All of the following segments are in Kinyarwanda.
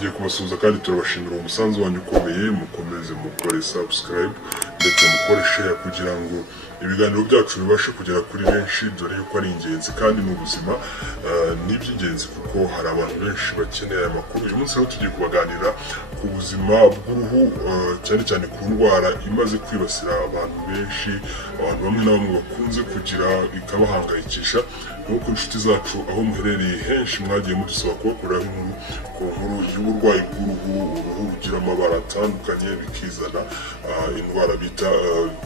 twongeye kubasuhuza kandi turabashimira umusanzu wanyu ukomeye, mukomeze mukore subscribe ndetse mukore share kugira ngo ibiganiro byacu bibashe kugera kuri benshi, dore yuko ari ingenzi kandi mu buzima ni iby'ingenzi kuko hari abantu benshi bakeneye aya makuru. Uyu munsi rero tugiye kubaganira ku buzima bw'uruhu, cyane cyane ku ndwara imaze kwibasira abantu benshi, abantu bamwe na bamwe bakunze kugira ikabahangayikisha. Nuko inshuti zacu aho muherereye henshi mwagiye mudusaba kubakoreraho inkuru ku nkuru y'uburwayi bw'uruhu, uruhu rugira amabara atandukanye bikizana indwara bita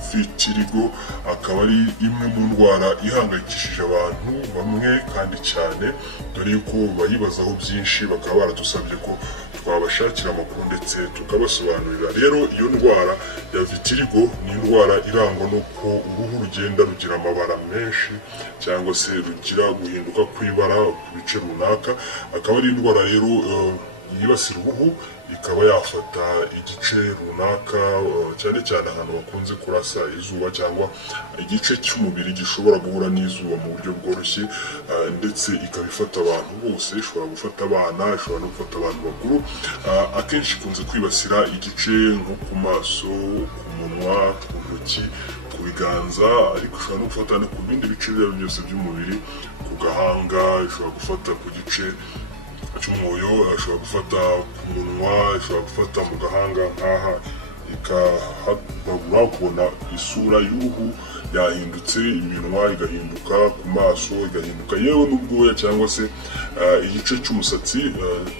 vitiligo. Akaba ari imwe mu ndwara ihangayikishije abantu bamwe kandi cyane, dore yuko bayibazaho byinshi, bakaba baradusabye ko twabashakira amakuru ndetse tukabasobanurira. Rero iyo ndwara ya vitiligo ni indwara irangwa n'uko uruhu rugenda rugira amabara menshi cyangwa se rugira guhinduka kw'ibara ku bice runaka. Akaba ari indwara rero yibasira uruhu, ikaba yafata igice runaka, cyane cyane ahantu bakunze kurasa izuba cyangwa igice cy'umubiri gishobora guhura n'izuba mu buryo bworoshye, ndetse ikaba ifata abantu bose, ishobora gufata abana, ishobora no gufata abantu bakuru. Akenshi ikunze kwibasira igice nko ku maso, ku munwa, ku ntoki, ku biganza, ariko ishobora no gufata no ku bindi bice byose by'umubiri, ku gahanga, ishobora gufata ku gice cy'umwoyo, ishobora gufata ku munwa, ishobora gufata mu gahanga nk'aha, ikahababura kubona isura y'uruhu yahindutse, iminwa igahinduka, ku maso igahinduka, yewe n'ubwoya cyangwa se igice cy'umusatsi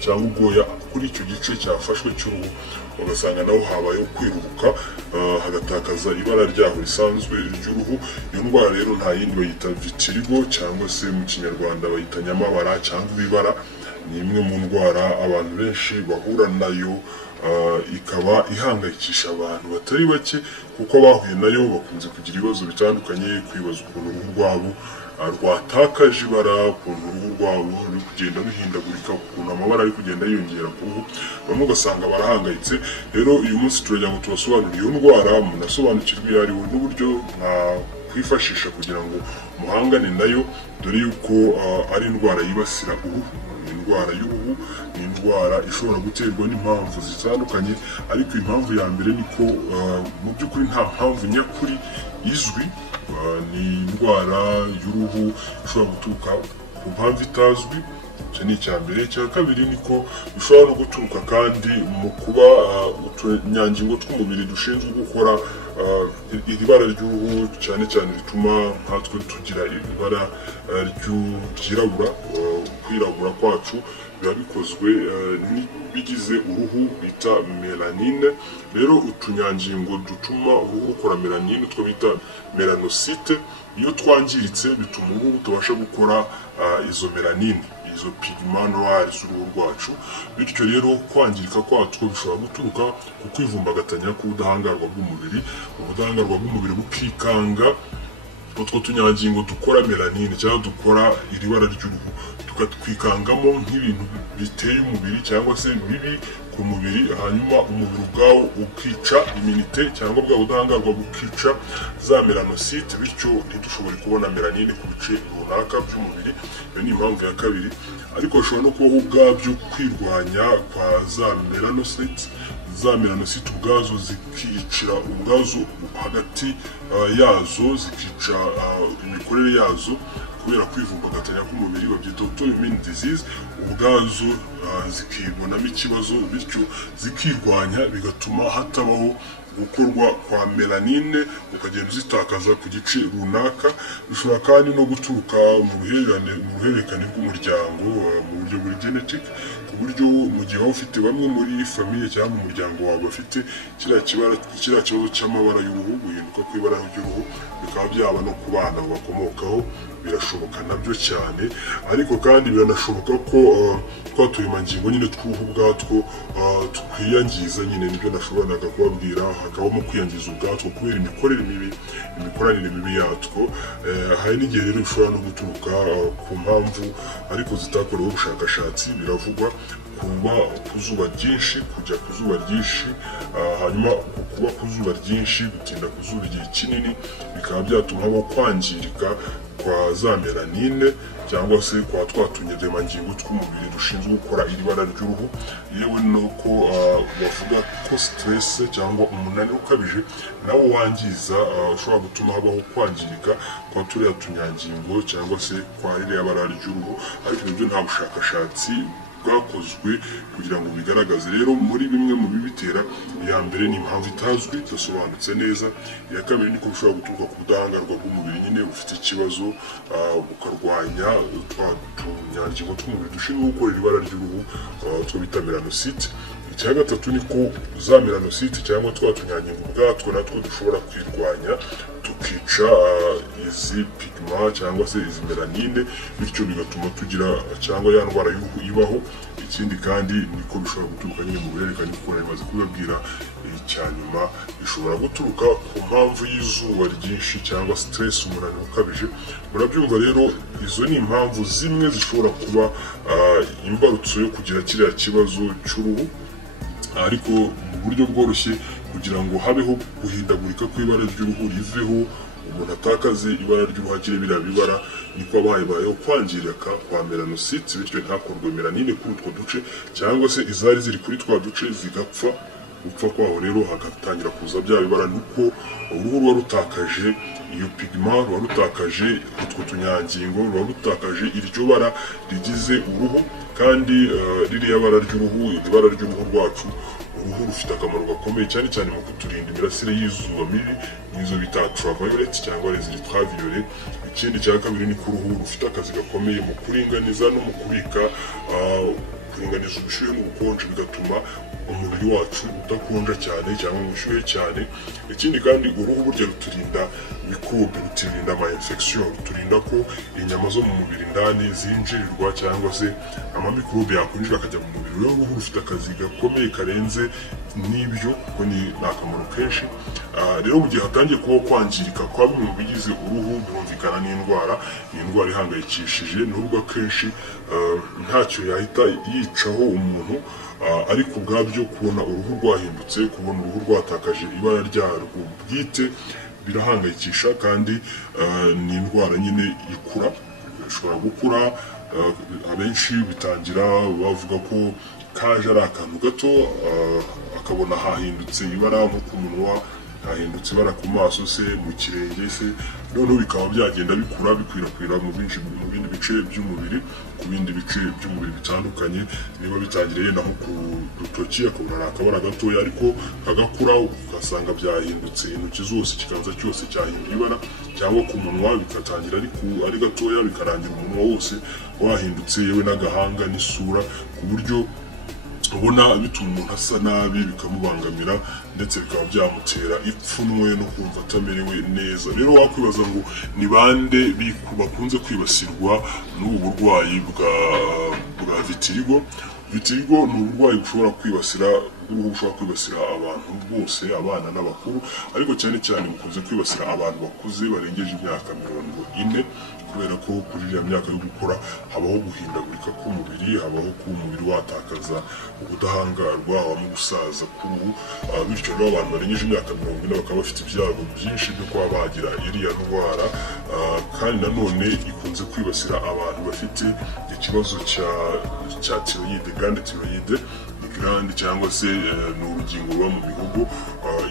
cyangwa ubwoya kuri icyo gice cyafashwe cy'uruhu, ugasanga naho habayeho kwiruruka, hagatakaza ibara ryaho risanzwe ry'uruhu. Iyo ndwara rero nta yindi bayita vitiligo, cyangwa se mu kinyarwanda bayita nyamabara cyangwa ibibara. Ni imwe mu ndwara abantu benshi bahura nayo, ikaba ihangayikisha abantu batari bake, kuko abahuye nayo bakunze kugira ibibazo bitandukanye, kwibaza ukuntu uruhu rwabo rwatakaje ibara, ukuntu uruhu rwabo ruri kugenda ruhindagurika, ukuntu amabara ari kugenda yiyongera ku ruhu, bamwe ugasanga barahangayitse. Rero uyu munsi turagira ngo tubasobanurire iyo ndwara, munasobanukirwe iyo ariho n'uburyo kwifashisha kugira ngo muhangane nayo, dore yuko ari indwara yibasira uruhu. Indwara y'uruhu ni indwara ishobora guterwa n'impamvu zitandukanye, ariko impamvu ya mbere niko mu by'ukuri nta mpamvu nyakuri izwi. Ni indwara y'uruhu ishobora guturuka ku mpamvu itazwi, icyo ni icya mbere. Icya kabiri niko bishobora no guturuka kandi mu kuba utunyangingo tw'umubiri dushinzwe gukora iri bara ry'uruhu, cyane cyane rituma nkatwe tugira ibara ryirabura. Kwirabura kwacu biba bikozwe n'ibigize uruhu bita melanine. Rero utunyangingo dutuma uruhu rukora melanine two bita melanocyte, iyo twangiritse bituma uruhu rutabasha gukora izo melanine, izo pigment noir z'uruhu rwacu. Bityo rero kwangirika kwatwo bishobora guturuka ku kwivumbagatanya k'ubudahangarwa bw'umubiri, ubudahangarwa bw'umubiri bukikanga utwo tunyangingo dukora melanine cyangwa dukora iri bara ry'uruhu, tukatwikangamo nk'ibintu biteye umubiri cyangwa se bibi ku mubiri, hanyuma umubiri ubwawo ukica iminite cyangwa bwa budahangarwa bukica za melanocyte, bityo ntidushobore kubona melanine ku bice runaka by'umubiri. Iyo ni impamvu ya kabiri. Ariko bishobora no kubaho ubwabyo kwirwanya kwa za melanocyte, za melanocyte ubwazo zikicira ubwazo hagati yazo, zikica imikorere yazo kubera kwivumbagatanya k'umubiri, babyita autoimmune disease. Ubwazo zikibonamo ikibazo, bityo zikirwanya, bigatuma hatabaho gukorwa kwa melanine, ukagenda uzitakaza ku gice runaka. Bishobora kandi no guturuka mu ruhererekane rw'umuryango, mu buryo buri genetic, ku buryo mu gihe waba ufite bamwe muri famiye cyangwa mu muryango wawe bafite kiriya kibazo cy'amabara y'uruhu, guhinduka kw'ibara ry'uruhu, bikaba byaba no ku bana bakomokaho. Birashoboka nabyo cyane, ariko kandi biranashoboka ko twa turemangingo nyine tw'uruhu ubwatwo twiyangiza. Nyine nibyo nashoboraga kubabwira, hakabamo kwiyangiza ubwatwo kubera imikoranire mibi yatwo. Hari n'igihe rero bishobora no guturuka ku mpamvu ariko zitakoreweho ubushakashatsi. Biravugwa kuba ku zuba ryinshi, kujya ku zuba ryinshi, hanyuma kuba ku zuba ryinshi, gutinda ku zuba igihe kinini, bikaba byatuma habaho kwangirika kwa za melanine cyangwa se kwa twa tunyeremangingo tw'umubiri dushinzwe gukora iri bara ry'uruhu, yewe nuko bavuga ko stress cyangwa umunaniro ukabije nawo wangiza ushobora gutuma habaho kwangirika kwa turiya tunyangingo cyangwa se kwa ririya bara ry'uruhu, ariko ibyo nta bushakashatsi bwakozwe kugira ngo bigaragaze. Rero muri bimwe mu bibitera, iya mbere ni impamvu itazwi idasobanutse neza, iya kabiri ni ko bishobora guturuka ku budahangarwa bw'umubiri nyine ufite ikibazo, ukarwanya twa tunyangingo tw'umubiri dushinzwe gukora ibara ry'uruhu two bita melanocyte. Icya gatatu ni ko za melanocyte cyangwa twa tunyangingo ubwatwo natwo dushobora kwirwanya tukica izi pigment cyangwa se izi melanine, bityo bigatuma tugira cyangwa ya ndwara y'uruhu ibaho. Ikindi kandi niko bishobora guturuka nyine mu buhererekane kuko narimaze kubabwira. Icyanyuma bishobora guturuka ku mpamvu y'izuba ryinshi cyangwa stress, umunaniro ukabije. Murabyumva rero, izo ni impamvu zimwe zishobora kuba imbarutso yo kugira kiriya kibazo cy'uruhu, ariko mu buryo bworoshye kugira ngo habeho guhindagurika kw'ibara ry'uruhu riveho, umuntu atakaze ibara ry'uruhu akiri biriya bibara, niko habayeho kwangirika kwa melanocytes, bityo ntakorwe melanine kuri utwo duce cyangwa se izari ziri kuri twa duce zigapfa. Gupfa kwaho rero hagatangira kuza bya bibara, nuko uruhu ruba rutakaje iyo pigment, ruba rutakaje utwo tunyangingo, ruba rutakaje iryo bara rigize uruhu. Kandi ririya bara ry'uruhu, ibara ry'uruhu rwacu, uruhu rufite akamaro gakomeye cyane cyane mu kuturinda imirasire y'izuba mibi n'izo bita ultraviolet cyangwa les ultraviolets. Ikindi cya kabiri ni ko uruhu rufite akazi gakomeye mu kuringaniza no mu kubika kuringaniza ubushyuhe n'ubukonje, bigatuma umubiri wacu udakonja cyane cyangwa ubushyuhe cyane. Ikindi kandi uruhu burya ruturinda mikrobe, ruturinda ama infection, ruturinda ko inyama zo mu mubiri indani zinjirirwa cyangwa se amamikrobe yakwinjira akajya mu mubiri. Rero uruhu rufite akazi gakomeye karenze n'ibyo, kuko ni akamaro kenshi. Rero mu gihe hatangiye kubaho kwangirika kwa bimwe mu bigize uruhu, birumvikana n'indwara. Ni indwara ihangayikishije, nubwo akenshi ntacyo yahita yicaho umuntu, ariko ubwabyo kubona uruhu rwahindutse, kubona uruhu rwatakaje ibara ryarwo bwite birahangayikisha. kandi ni indwara nyine ikura, ishobora gukura. Abenshi bitangira bavuga ko kaje ari akantu gato, akabona hahindutse ibara nko ku munwa, hahindutse ibara ku maso se, mu kirenge se, noneho bikaba byagenda bikura bikwirakwira mu bindi bice by'umubiri, ku bindi bice by'umubiri bitandukanye. Niba bitangiriye naho ku rutoki, akabona ari akabara gatoya ariko kagakura, ugasanga byahindutse intoki zose, ikiganza cyose cyahinduye ibara, cyangwa ku munwa bikatangira ari gatoya bikarangira umunwa wose wahindutse, yewe n'agahanga n'isura, ku buryo ubona bituma umuntu asa nabi, bikamubangamira ndetse bikaba byamutera ipfunwe no kumva atamerewe neza. Rero wakwibaza ngo ni bande bakunze kwibasirwa n'ubu burwayi bwa vitiligo? Vitiligo ni uburwayi bushobora kwibasira abantu bose, abana n'abakuru, ariko cyane cyane bukunze kwibasira abantu bakuze barengeje imyaka 40, kubera ko kuri iriya myaka yo gukora habaho guhindagurika k'umubiri, habaho kuba umubiri watakaza ubudahangarwa, habamo gusaza k'uruhu. Bityo rero abantu barengeje imyaka 40 bakaba bafite ibyago byinshi byo kuba bagira iriya ndwara. Kandi nanone ikunze kwibasira abantu bafite ikibazo cya thyroïde, grande thyroïde, grande cyangwa se ni urugingo ruba mu mihogo.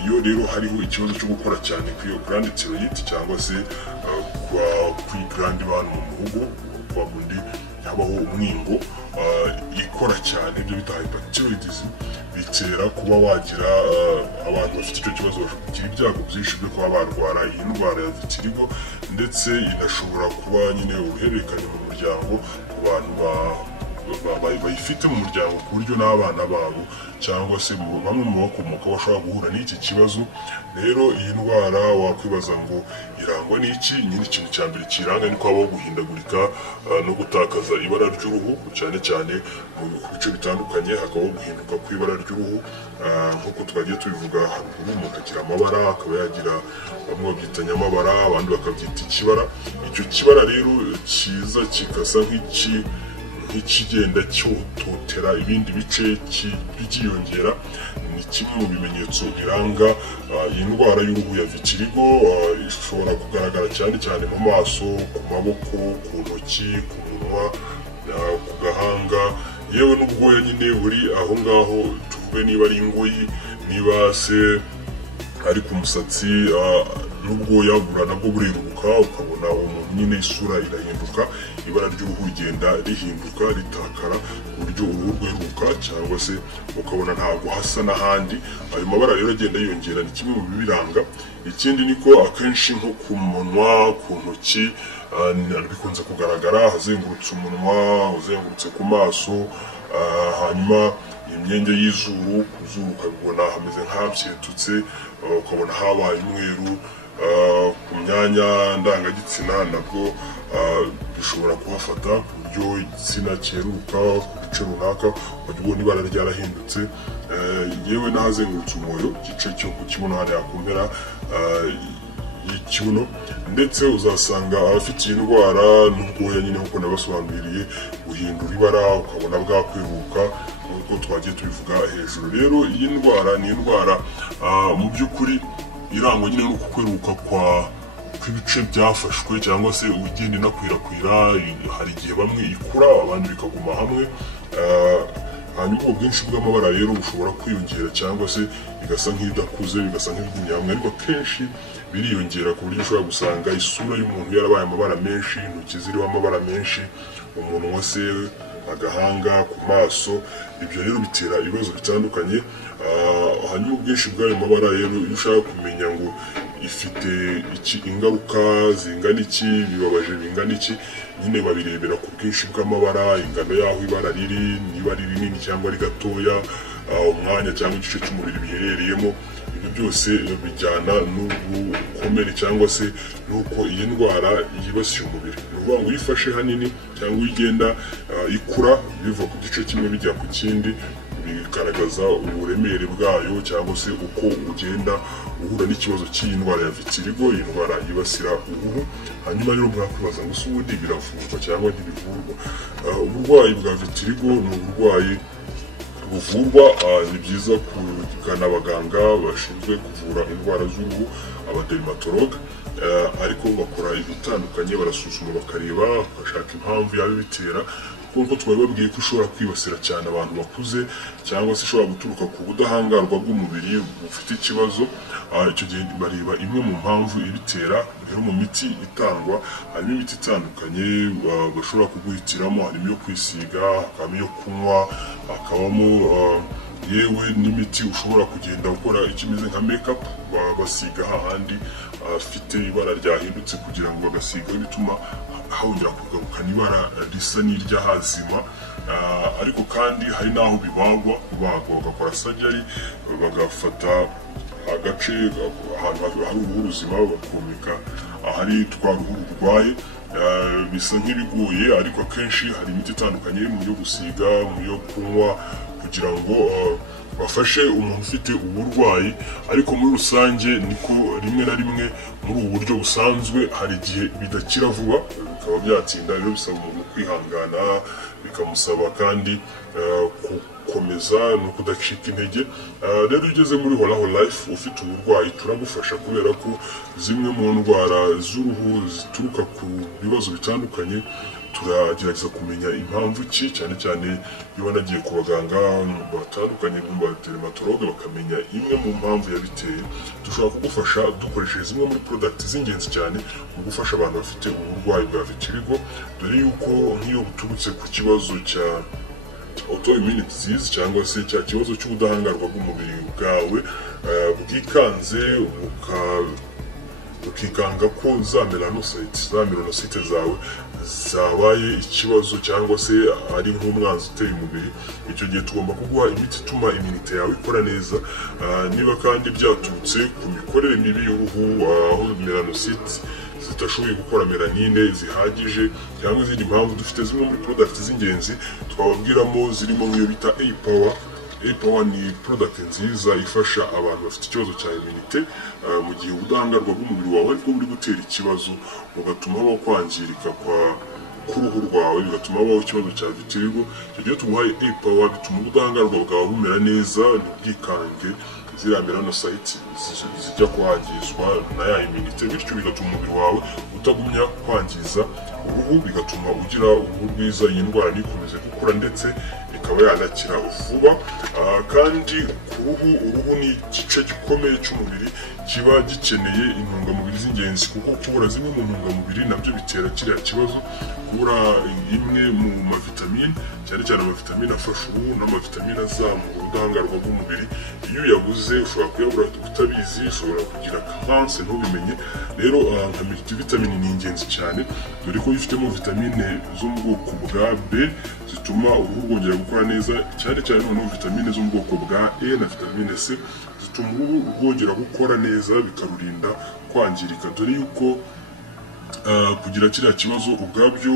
Iyo rero hariho ikibazo cyo gukora cyane kuri grande thyroïde cyangwa se kuri grande bana mu muhogo, kwa bundi habaho umwingo ikora cyane, ibyo bita hyperthyroidism, bitera kuba wagira abantu bafite icyo kibazo bagira ibyago byinshi byo kuba barwara iyi ndwara ya vitiligo, ndetse inashobora kuba nyine uruhererekane mu muryango ku bantu bayifite mu muryango, ku buryo n'abana babo cyangwa se bamwe mu bakomoka bashobora guhura n'iki kibazo. Rero iyi ndwara wakwibaza ngo irangwa n'iki? Nyine ikintu cya mbere kiranga ni ko habaho guhindagurika no gutakaza ibara ry'uruhu, cyane cyane mu bice bitandukanye hakabaho guhinduka kw'ibara ry'uruhu. Nk'uko twagiye tubivuga haruguru, umuntu agira amabara, akaba yagira, bamwe babyita nyamabara, abandi bakabyita ikibara. Icyo kibara rero kiza kigasa nk'ikigenda cyototera ibindi bice byiyongera. Ni kimwe mu bimenyetso biranga iyi ndwara y'uruhu ya vitiligo. Ishobora kugaragara cyane cyane mu maso, ku maboko, ku ntoki, ku munwa, ku gahanga, yewe n'ubwoya nyine buri aho ngaho. Tuvuge niba ari ingoyi, niba se ari ku musatsi, n'ubwoya nabwo bureruka, ukabona umuntu nyine isura irahinduka, ibara ry'uruhu rigenda rihinduka ritakara ku buryo uruhu rweruka, cyangwa se ukabona ntabwo hasa n'ahandi. Ayo mabara rero agenda yiyongera, ni kimwe mu bibiranga. Ikindi niko akenshi nko ku munwa, ku ntoki bikunze kugaragara hazengurutse umunwa, uzengurutse ku maso, hanyuma imyenge y'izuru, ku zuru ukabibona hameze nk'abyetutse, ukabona habaye umweru. Ku myanya ndangagitsina nabwo bishobora kuhafata ku buryo igitsina cyeruka ku bice runaka, ukajya ubona ibara ryarahindutse. Yewe n'ahazengurutse umwoyo, igice cyo ku kibuno hariya ku mpera y'ikibuno, ndetse uzasanga abafite iyi ndwara n'ubwoya nyine nk'uko nabasobanuriye guhindura ibara, ukabona bwakweruka nk'uko twagiye tubivuga hejuru. Rero iyi ndwara ni indwara mu by'ukuri irangwa nyine no kukweruka kw'ibice byafashwe, cyangwa se ugenda inakwirakwira. Hari igihe bamwe ikura abandi bikaguma hamwe, hanyuma ubwinshi bw'amabara rero bushobora kwiyongera, cyangwa se bigasa nk'ibidakuze, bigasa nk'ibigumye hamwe, ariko kenshi biriyongera ku buryo ushobora gusanga isura y'umuntu yarabaye amabara menshi, intoki ziriho amabara menshi, umunwa se, agahanga, ku maso. Ibyo rero bitera ibibazo bitandukanye. Hanyuma ubwinshi bw'ayo mabara rero iyo ushaka kumenya ngo ifite ingaruka zingana iki, bibabaje bingana iki, nyine babirebera ku bwinshi bw'amabara, ingano y'aho ibara riri, niba ari rinini cyangwa ari gatoya, umwanya cyangwa igice cy'umubiri biherereyemo. Ibyo byose bijyana n'ubukomere cyangwa se n'uko iyi ndwara yibasiye umubiri. Ni ukuvuga ngo iyo ifashe hanini cyangwa iyo igenda ikura biva ku gice kimwe bijya ku kindi, bigaragaza uburemere bwayo, cyangwa se uko ugenda uhura n'ikibazo cy'iyi ndwara ya vitiligo, iyi ndwara yibasira uruhu. Hanyuma rero mwakwibaza ngo se ubundi biravurwa cyangwa ntibivurwa? Uburwayi bwa vitiligo ni uburwayi buvurwa. Ni byiza kugana abaganga bashinzwe kuvura indwara z'uruhu, abadermatologue, ariko bakora ibitandukanye, barasuzuma bakareba, bagashaka impamvu yaba ibitera. Kuko twababwiye ko ishobora kwibasira cyane abantu bakuze, cyangwa se ishobora guturuka ku budahangarwa bw'umubiri bufite ikibazo. Icyo gihe bareba imwe mu mpamvu ibitera. Rero mu miti itangwa harimo imiti itandukanye bashobora kuguhitiramo, harimo iyo kwisiga, hakabamo iyo kunywa, hakabamo yewe n'imiti ushobora kugenda ukora ikimeze nka make-up, basiga hahandi afite ibara ryahindutse, kugira ngo bagasigaho bituma hongera kugarukana ibara risa n'iry'ahazima. Ariko kandi hari n'aho bibagwa, bagakora surgery, bagafata agace ahantu hari uruhu ruzima bakomeka ahari twa ruhu rurwaye. Bisa nk'ibigoye, ariko akenshi hari imiti itandukanye mu yo gusiga, mu yo kunywa, kugira ngo bafashe umuntu ufite uburwayi. Ariko muri rusange niko rimwe na rimwe muri ubu buryo busanzwe hari igihe bidakira vuba, bikaba byatinda. Rero bisaba umuntu kwihangana, bikamusaba kandi gukomeza no kudacika intege. Rero ugeze muri Horaho Life ufite uburwayi turagufasha, kubera ko zimwe mu ndwara z'uruhu zituruka ku bibazo bitandukanye turagerageza kumenya impamvu ki, cyane cyane iyo wanagiye ku baganga batandukanye b'abadermatologue bakamenya imwe mu mpamvu yabiteye. Dushobora kugufasha dukoresheje zimwe muri product z'ingenzi cyane mu gufasha abantu bafite uburwayi bwa vitiligo, dore yuko nk'iyo buturutse ku kibazo cya autoimmune disease, cyangwa se cya kibazo cy'ubudahangarwa bw'umubiri bwawe bwikanze, ukikanga ko za melanocyte zawe zabaye ikibazo, cyangwa se ari nk'umwanzi uteye umubiri. Icyo gihe tugomba kuguha imiti ituma immunite yawe ikora neza. Niba kandi byaturutse ku mikorere mibi y'uruhu, aho melanocyte zitashoboye gukora melanine zihagije, cyangwa izindi mpamvu, dufite zimwe muri product z'ingenzi twababwiramo, zirimo nk'iyo bita A-Power. A-Power ni product nziza ifasha abantu bafite ikibazo cya immunite mu gihe ubudahangarwa bw'umubiri wawe ariko buri gutera ikibazo, bugatuma habaho kwangirika k'uruhu rwawe, bigatuma habaho ikibazo cya vitiligo. Icyo gihe tumuhaye A-Power bituma ubudahangarwa bwawe bumera neza, ntibwikange ziriya melanocytes zijya kwangizwa na ya immunity, bityo bigatuma umubiri wawe utagumya kwangiza uruhu, bigatuma ugira uruhu rwiza, iyi ndwara ntikomeze gukura ndetse ikaba yanakira vuba. Kandi uruhu ni igice gikomeye cy'umubiri kiba gikeneye intungamubiri z'ingenzi, kuko kubura zimwe mu ntungamubiri nabyo bitera kiriya kibazo. Kubura imwe mu mavitamine, cyane cyane amavitamine afasha uruhu n'amavitamine azamura ubudahangarwa bw'umubiri, iyo uyabuze ushobora kuyabura utabizi, ushobora kugira cancer ntubimenye. Rero nka multivitamine ni ingenzi cyane, dore ko ifitemo vitamine zo mu bwoko bwa B zituma uruhu rwongera gukora neza, cyane cyane noneho vitamine zo mu bwoko bwa E na vitamine C zituma uruhu rwongera gukora neza bikarurinda kwangirika, dore yuko kugira kiriya kibazo ubwabyo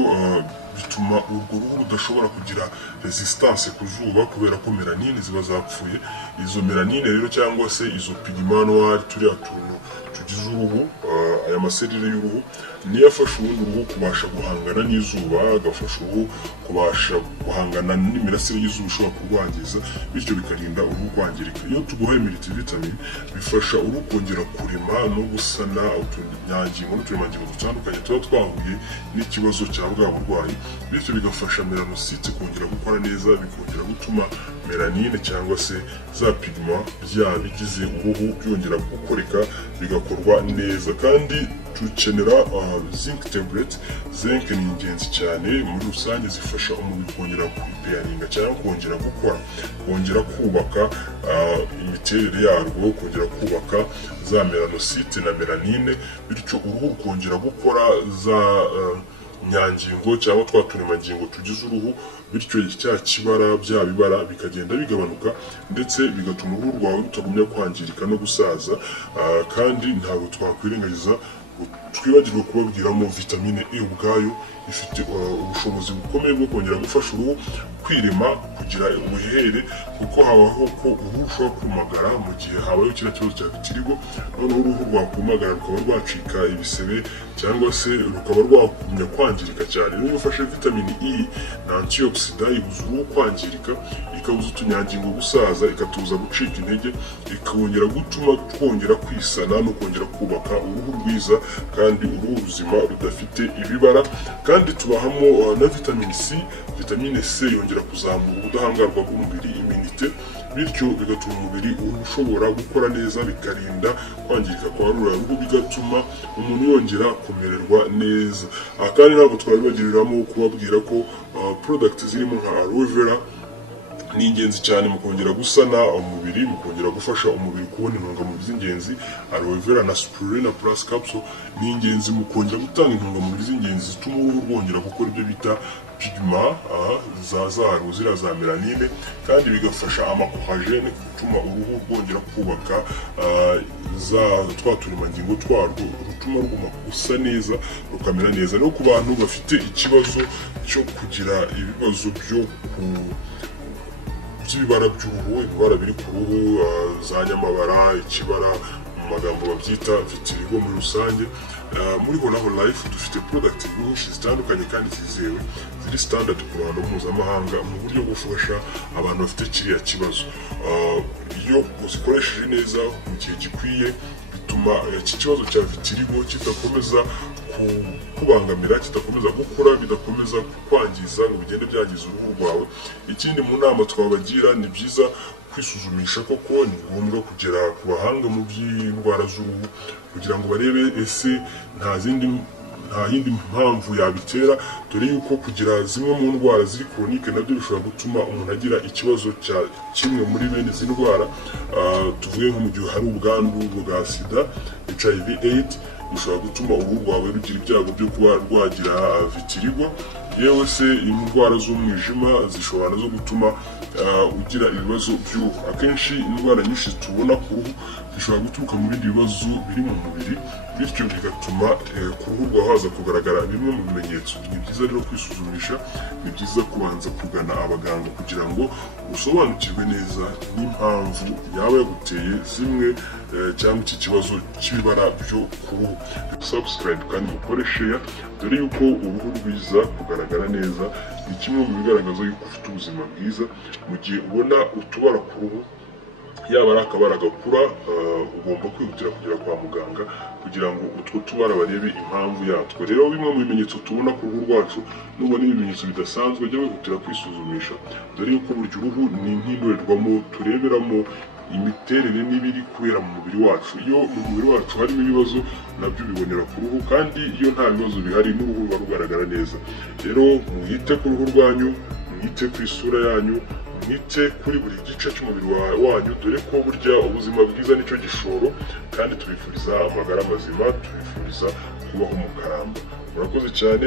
bituma urwo ruhu rudashobora kugira resistance ku zuba, kubera ko melanine ziba zapfuye. Izo melanine rero cyangwa se izo pigment noir, turiya tuntu tugize uruhu, aya maserire y'uruhu niyo afasha uruhu kubasha guhangana n'izuba, agafasha uruhu kubasha guhangana n'imirasire y'izuba ishobora kurwangiza, bityo bikarinda uruhu kwangirika. Iyo tuguhaye multivitamine bifasha uruhu kongera kurema no gusana utunyangingo n'uturemangingo dutandukanye tuba twahuye n'ikibazo cya bwa burwayi, bityo bigafasha melanocytes kongera gukora neza, bikongera gutuma melanine cyangwa se za pigment bigize uruhu byongera gukoreka bigakorwa neza. Kandi dukenera zinc tablet. Zinc ni ingenzi cyane muri rusange, zifasha umubiri kongera kwipeyaringa cyangwa kongera gukora, kongera kubaka imiterere yarwo, kongera kubaka za melanocytes na melanine, bityo uruhu rukongera gukora za nyangingo cyangwa twa turemangingo tugize uruhu, bityo cya kibara bya bibara bikagenda bigabanuka, ndetse bigatuma uruhu rwawe rutagumya kwangirika no gusaza. Kandi ntabwo twakwirengagiza twibagirwa kubabwiramo vitamine E ubwayo ifite ubushobozi bukomeye bwo kongera gufasha uruhu kwirema, kugira ubuhere, kuko habaho ko uruhu rushobora kumagara mu gihe habayeho kiriya kibazo cya vitiligo, noneho uruhu rwakumagara rukaba rwacika ibisebe cyangwa se rukaba rwagumya kwangirika cyane. Rero iyo ufashe vitamine E na antioxidant ibuza uruhu kwangirika, ikabuza utunyangingo gusaza, ikatubuza gucika intege, ikongera gutuma twongera kwisana no kongera kubaka uruhu rwiza kandi uruhu ruzima rudafite ibibara. Kandi tubahamo na vitamine C. Vitamine C yongera kuzamura ubudahangarwa bw'umubiri, immunity, bityo bigatuma umubiri ushobora gukora neza, bikarinda kwangirika kwa ruriya ruhu, bigatuma umuntu yongera kumererwa neza. Kandi ntabwo twabibagiriramo kubabwira ko product zirimo nka aloe vera ni ingenzi cyane mu kongera gusana umubiri, mu kongera gufasha umubiri kubona intungamubiri z'ingenzi. Aloe vera na spirulina plus capsule ni ingenzi mu kongera gutanga intungamubiri z'ingenzi zituma uruhu rwongera gukora ibyo bita pigment ziriya za melanine, kandi bigafasha amakohagene gutuma uruhu rwongera kubaka twa turemangingo twarwo, rutuma ruguma gusa neza, rukamera neza. Rero ku bantu bafite ikibazo cyo kugira ibibazo by'ibibara by'uruhu, ibibara biri ku ruhu, za nyamabara, ikibara, mu magambo babyita vitiligo muri rusange, muri Horaho Life dufite product nyinshi zitandukanye kandi zizewe, ziri standard ku ruhando mpuzamahanga mu buryo bwo gufasha abantu bafite kiriya kibazo. Iyo uzikoresheje neza mu gihe gikwiye, bituma iki kibazo cya vitiligo kidakomeza kubangamira, kidakomeza gukura, bidakomeza kwangiza ngo bigende byangiza uruhu rwawe. Ikindi mu nama twabagira, ni byiza kwisuzumisha koko, ni ngombwa kugera ku bahanga mu by'indwara z'uruhu kugira ngo barebe ese nta yindi mpamvu yabitera, dore yuko kugira zimwe mu ndwara ziri chronique nabyo bishobora gutuma umuntu agira ikibazo cya kimwe muri bene izi ndwara. Tuvuge nko mu gihe hari ubwandu bwa sida, HIV/AIDS, bishobora gutuma uruhu rwawe rugira ibyago byo kuba rwagira vitiligo. Yewe se indwara z'umwijima zishobora nazo gutuma ugira ibibazo by'uruhu. Akenshi indwara nyinshi tubona ku ruhu zishobora guturuka mu bindi bibazo biri mu mubiri, bityo bigatuma ku ruhu rwawe haza kugaragara bimwe mu bimenyetso. Ni byiza rero kwisuzumisha, ni byiza kubanza kugana abaganga kugira ngo usobanukirwe neza n'impamvu yaba yaguteye zimwe cyangwa iki kibazo cy'ibibara byo ku ruhu. Subscribe kandi ukore share, dore yuko uruhu rwiza kugaragara neza ni kimwe mu bigaragaza yuko ufite ubuzima bwiza. Mu gihe ubona utubara ku ruhu, yaba ari akabara gakura, ugomba kwihutira kugera kwa muganga kugira ngo utwo tubara barebe impamvu yatwo. Rero bimwe mu bimenyetso tubona ku ruhu rwacu, nubona ibimenyetso bidasanzwe, jya wihutira kwisuzumisha, dore yuko burya uruhu ni nk'indorerwamo tureberamo imiterere n'ibiri kubera mu mubiri wacu. Iyo mu mubiri wacu harimo ibibazo, nabyo bibonera ku ruhu, kandi iyo nta bibazo bihari n'uruhu ruba rugaragara neza. Rero mwite ku ruhu rwanyu, mwite ku isura yanyu, mwite kuri buri gice cy'umubiri wanyu, dore ko burya ubuzima bwiza nicyo gishoro, kandi tubifuriza amagara mazima, tubifuriza kubaho mu karamba. Murakoze cyane.